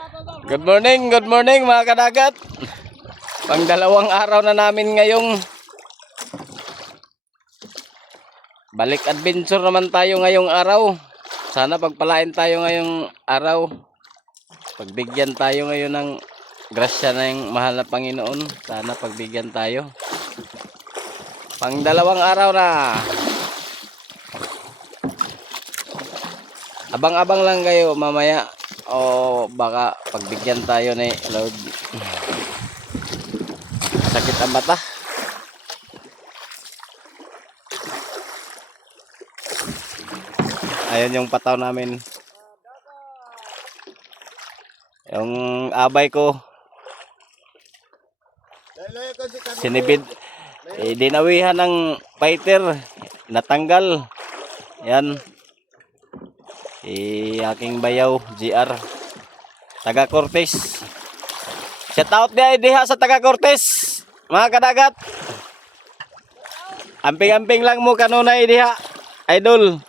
Good morning mga kadagat. Pangdalawang araw na namin ngayong balik adventure naman tayo ngayong araw. Sana pagpalain tayo ngayong araw. Pagbigyan tayo ngayon ng grasya ng mahal na Panginoon. Sana pagbigyan tayo. Pangdalawang araw na. Abang-abang lang kayo mamaya. O baka pagbigyan tayo ni Lord. Sakit ang mata. Ayun yung pataw namin. Yung abay ko sinibid, dinawihan ng fighter, natanggal. Yan, aking bayaw GR taga Cortez. Shout out diha sa taga Cortez mga kadagat. Amping-amping lang mo kanunay diha idol.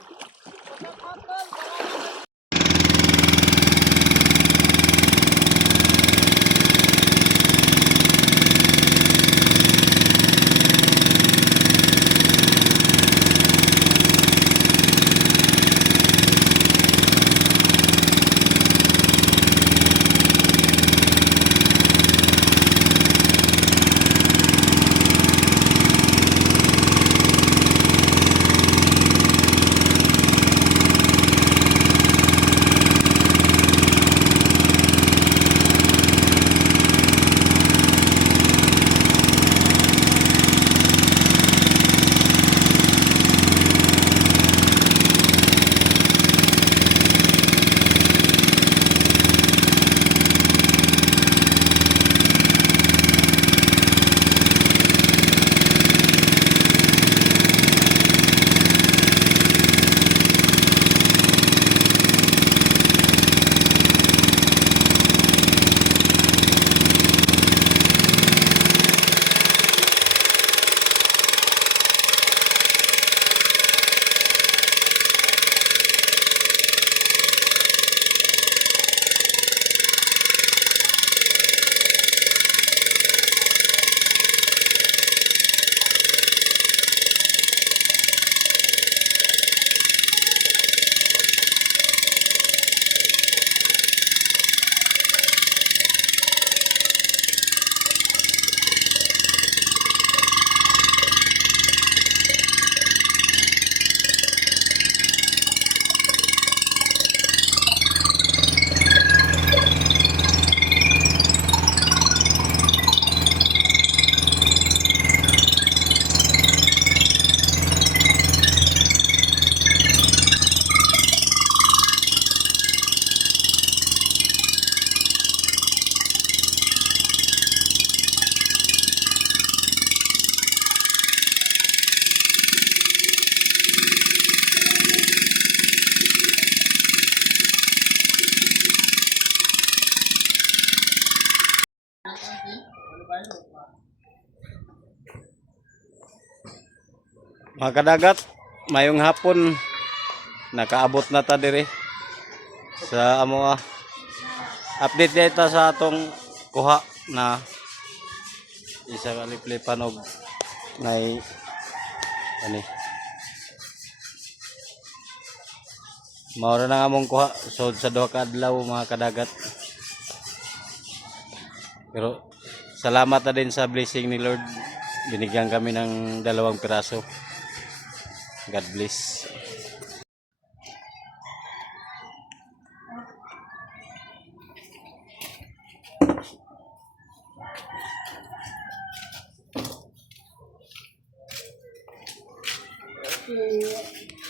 Mga kadagat, mayong hapon nakaabot na ta dire sa amo update data sa atong kuha na isa ka liplipan og may ani maura na among kuha so sa duha ka adlaw mga kadagat. Pero salamat na din sa blessing ni Lord, binigyan kami ng 2 piraso. God bless. Okay.